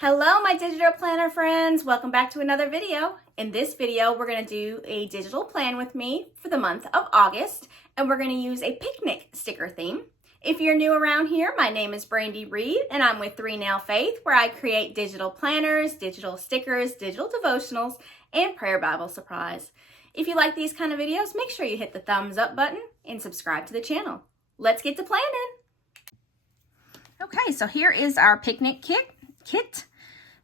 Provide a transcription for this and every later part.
Hello, my digital planner friends. Welcome back to another video. In this video, we're going to do a digital plan with me for the month of August, and we're going to use a picnic sticker theme. If you're new around here, my name is Brandi Reed, and I'm with 3 Nail Faith, where I create digital planners, digital stickers, digital devotionals, and prayer Bible supplies. If you like these kind of videos, make sure you hit the thumbs up button and subscribe to the channel. Let's get to planning. Okay, so here is our picnic kit.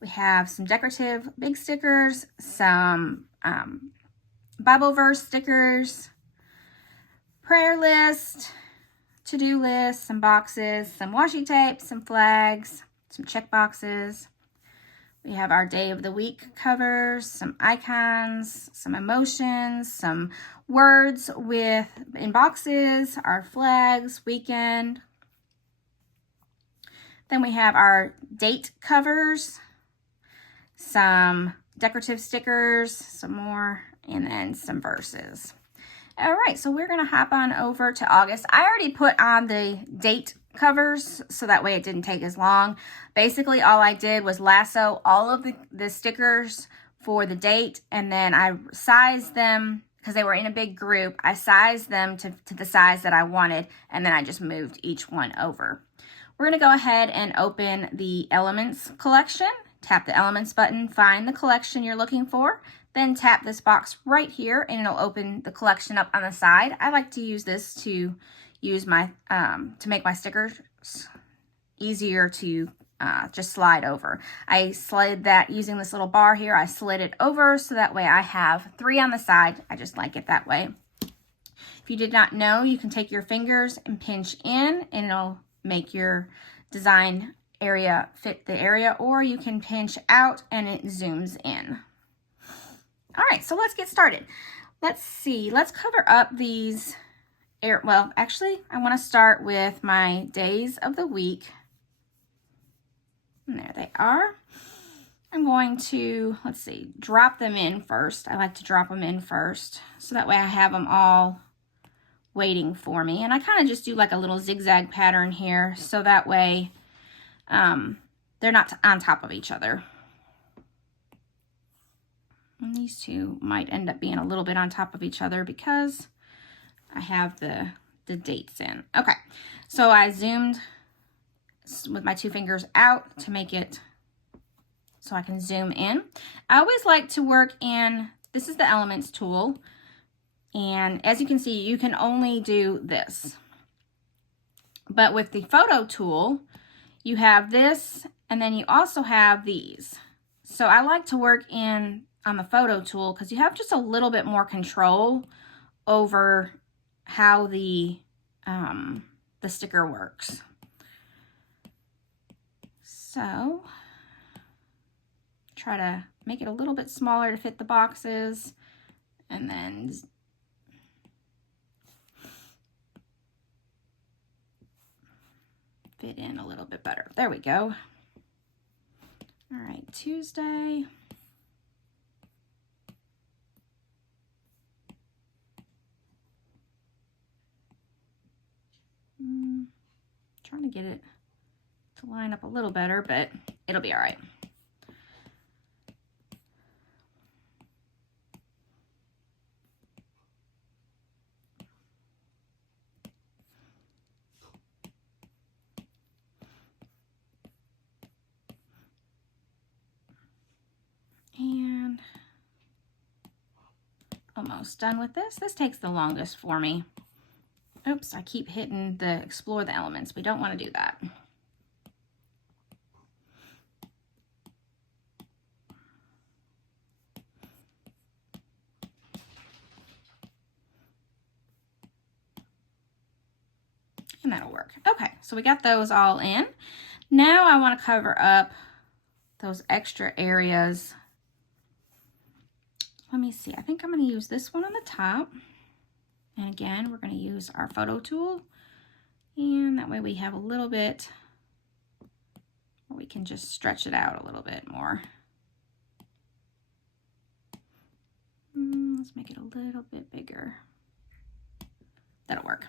We have some decorative big stickers, some Bible verse stickers, prayer list, to-do list, some boxes, some washi tape, some flags, some check boxes. We have our day of the week covers, some icons, some emotions, some words in boxes, our flags, weekend. Then we have our date covers, some decorative stickers, some more, and then some verses. All right, so we're going to hop on over to August. I already put on the date covers, so that way it didn't take as long. Basically, all I did was lasso all of the stickers for the date, and then I sized them, because they were in a big group. I sized them to the size that I wanted, and then I just moved each one over. We're going to go ahead and open the Elements collection. Tap the Elements button, find the collection you're looking for, then tap this box right here and it'll open the collection up on the side. I like to use this to make my stickers easier to just slide over. I slid that using this little bar here. I slid it over so that way I have 3 on the side. I just like it that way. If you did not know, you can take your fingers and pinch in and it'll make your design area fit the area, or you can pinch out and it zooms in. All right, so let's get started. Let's see, let's cover up these well, actually, I want to start with my days of the week. And there they are. I'm going to, let's see, drop them in first. I like to drop them in first, so that way I have them all waiting for me. And I kind of just do like a little zigzag pattern here, so that way they're not on top of each other. And these two might end up being a little bit on top of each other because I have the dates in. Okay, so I zoomed with my 2 fingers out to make it so I can zoom in. I always like to work in, this is the Elements tool, and as you can see, you can only do this. But with the photo tool, you have this, and then you also have these. So I like to work on the photo tool because you have just a little bit more control over how the sticker works. So try to make it a little bit smaller to fit the boxes, and then fit in a little bit better. There we go. All right, Tuesday. Trying to get it to line up a little better, but it'll be all right. And almost done with this. This takes the longest for me. Oops, I keep hitting the explore the elements. We don't want to do that. And that'll work. Okay, so we got those all in. Now I want to cover up those extra areas. Let me see. I think I'm going to use this one on the top. And again, we're going to use our photo tool. And that way we have a little bit, or we can just stretch it out a little bit more. Let's make it a little bit bigger. That'll work.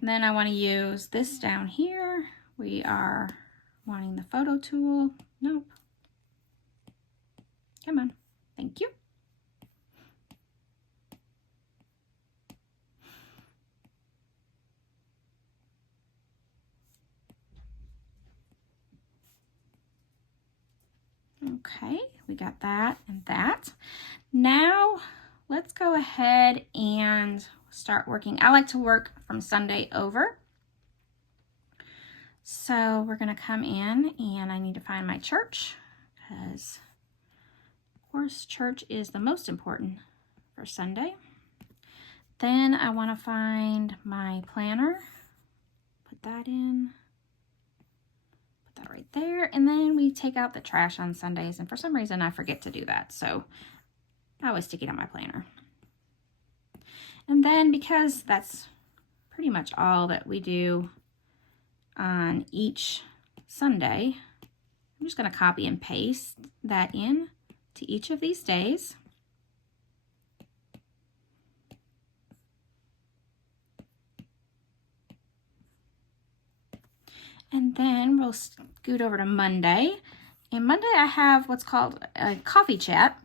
And then I want to use this down here. We are wanting the photo tool. Nope. Come on. Thank you. Okay, we got that and that. Now let's go ahead and start working. I like to work from Sunday over. So we're going to come in and I need to find my church because, of course, church is the most important for Sunday. Then I want to find my planner. Put that in. Put that right there. And then we take out the trash on Sundays. And for some reason, I forget to do that. So I always stick it on my planner. And then because that's pretty much all that we do on each Sunday, I'm just going to copy and paste that in to each of these days. And then we'll scoot over to Monday. And Monday I have what's called a coffee chat.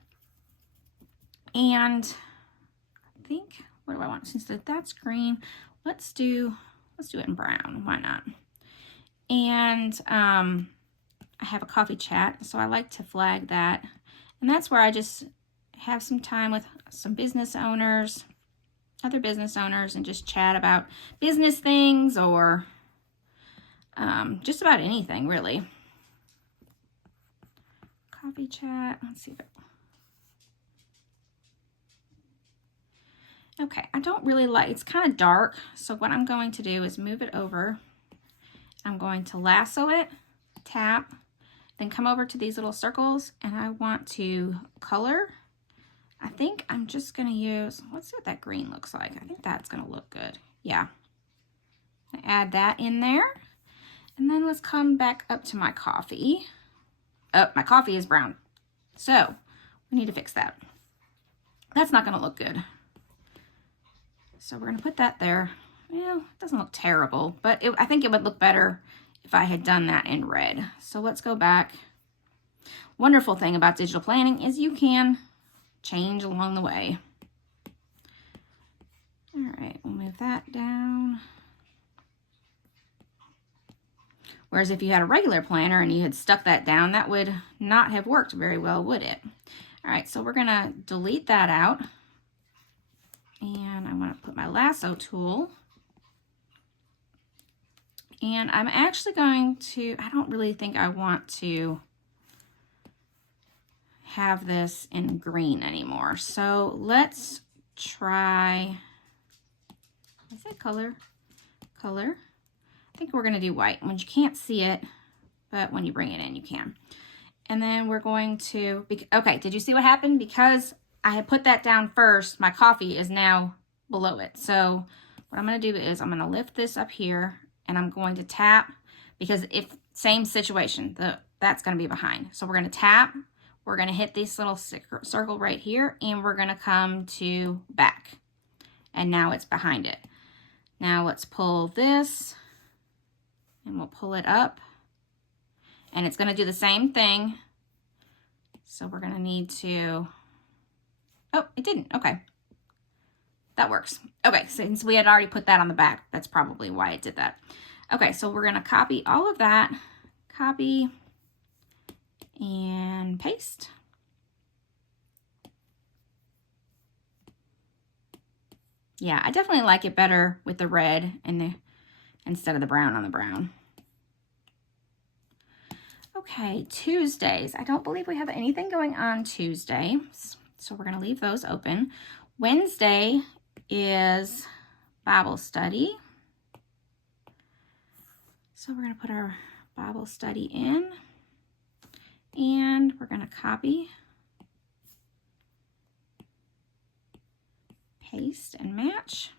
And I think, what do I want? Since that's green, let's do it in brown. Why not? And I have a coffee chat, so I like to flag that. And that's where I just have some time with some business owners, other business owners, and just chat about business things or just about anything, really. Coffee chat. Let's see if it... Okay, I don't really like, it's kind of dark, so what I'm going to do is move it over. I'm going to lasso it, tap, then come over to these little circles, and I want to color. I think I'm just going to use, let's see what that green looks like. I think that's going to look good. Yeah. Add that in there. And then let's come back up to my coffee. Oh, my coffee is brown. So we need to fix that. That's not going to look good. So we're going to put that there. Well, it doesn't look terrible, but I think it would look better if I had done that in red. So let's go back. Wonderful thing about digital planning is you can change along the way. All right, we'll move that down. Whereas if you had a regular planner and you had stuck that down, that would not have worked very well, would it? All right, so we're gonna delete that out. And I want to put my lasso tool. And I'm actually going to, I don't really think I want to have this in green anymore. So let's try, is it color? Color. I think we're going to do white. When you can't see it, but when you bring it in, you can. And then we're going to, okay, did you see what happened? Because I had put that down first, my coffee is now below it. So what I'm going to do is I'm going to lift this up here and I'm going to tap, because if same situation, that's going to be behind. So we're going to tap, we're going to hit this little circle right here, and we're going to come to back. And now it's behind it. Now let's pull this and we'll pull it up, and it's going to do the same thing. So we're going to need to, oh, it didn't. Okay. That works. Okay, since we had already put that on the back, that's probably why it did that. Okay, so we're going to copy all of that. Copy and paste. Yeah, I definitely like it better with the red and instead of the brown on the brown. Okay, Tuesdays. I don't believe we have anything going on Tuesday, so we're going to leave those open. Wednesday is Bible study. So we're going to put our Bible study in, and we're going to copy, paste, and match.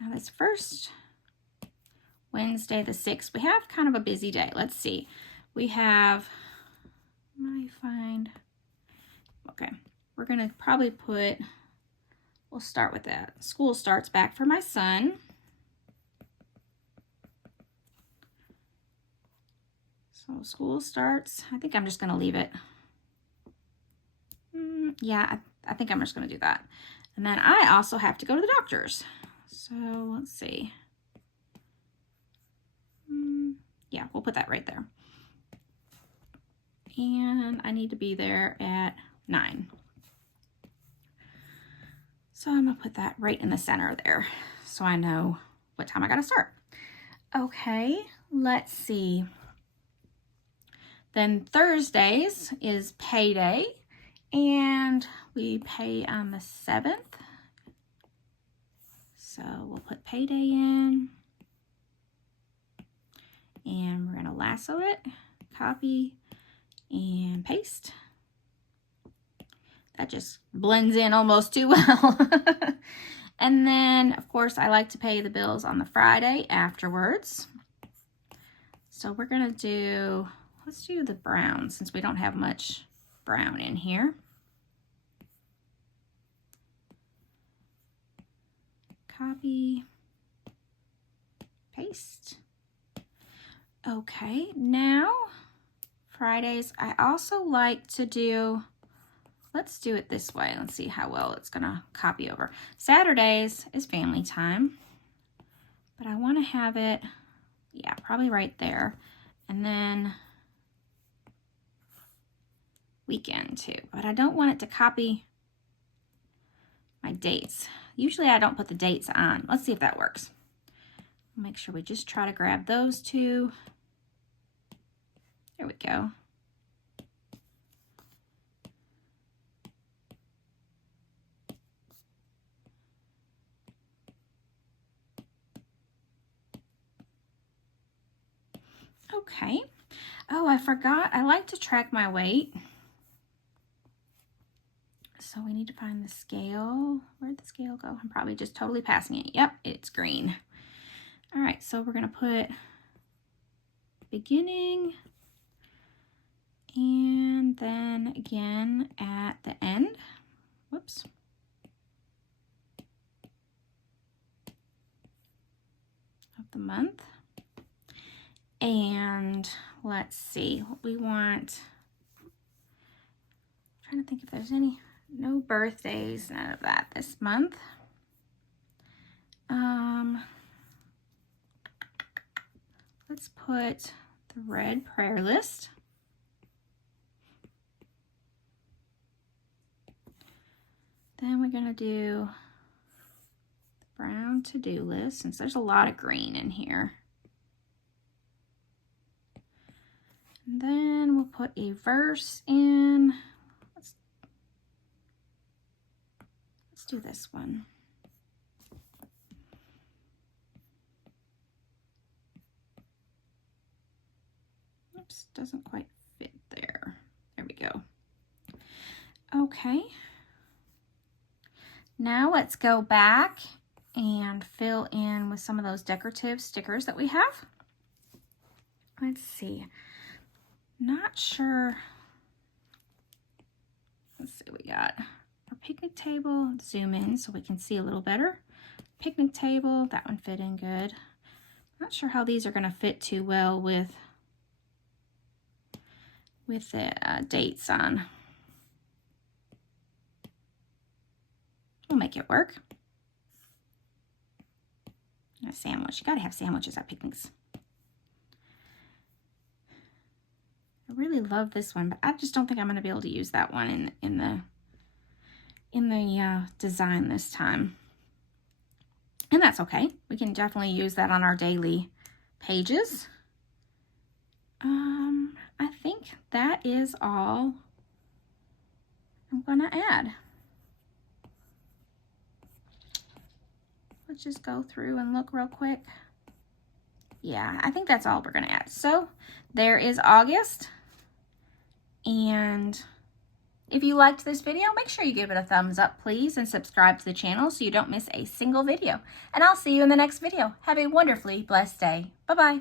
Now this first Wednesday the 6th, we have kind of a busy day. Let's see. We have, okay, we're going to probably put, we'll start with that. School starts back for my son. So school starts, I think I'm just gonna leave it. Yeah, I think I'm just gonna do that. And then I also have to go to the doctor's. So let's see. Yeah, we'll put that right there. And I need to be there at 9. So I'm gonna put that right in the center there so I know what time I gotta start. Okay, let's see. Then Thursdays is payday, and we pay on the 7th. So we'll put payday in, and we're gonna lasso it, copy, and paste. That just blends in almost too well. And then, of course, I like to pay the bills on the Friday afterwards. So we're gonna do, let's do the brown since we don't have much brown in here. Copy, paste. Okay, now Fridays, I also like to do, let's do it this way. Let's see how well it's gonna copy over. Saturdays is family time, but I wanna have it, yeah, probably right there. And then weekend too, but I don't want it to copy my dates. Usually I don't put the dates on. Let's see if that works. Make sure we just try to grab those two. There we go. Okay. Oh, I forgot. I like to track my weight. So we need to find the scale. Where'd the scale go? I'm probably just totally passing it. Yep, it's green. All right, so we're gonna put beginning and then again at the end. Whoops. Of the month. And let's see what we want. I'm trying to think if there's any, no birthdays, none of that this month. Let's put the red prayer list. Then we're gonna do the brown to-do list since there's a lot of green in here. And then we'll put a verse in. Let's do this one. Oops, doesn't quite fit there. There we go. Okay. Now let's go back and fill in with some of those decorative stickers that we have. Let's see. Not sure. Let's see what we got. Our picnic table, zoom in so we can see a little better. Picnic table, that one fit in good. Not sure how these are going to fit too well with the dates on. We'll make it work. And a sandwich. You got to have sandwiches at picnics. I really love this one, but I just don't think I'm going to be able to use that one in the design this time. And that's okay. We can definitely use that on our daily pages. I think that is all I'm going to add. Let's just go through and look real quick. Yeah, I think that's all we're going to add. So there is August. And if you liked this video, make sure you give it a thumbs up, please, and subscribe to the channel so you don't miss a single video. And I'll see you in the next video. Have a wonderfully blessed day. Bye-bye.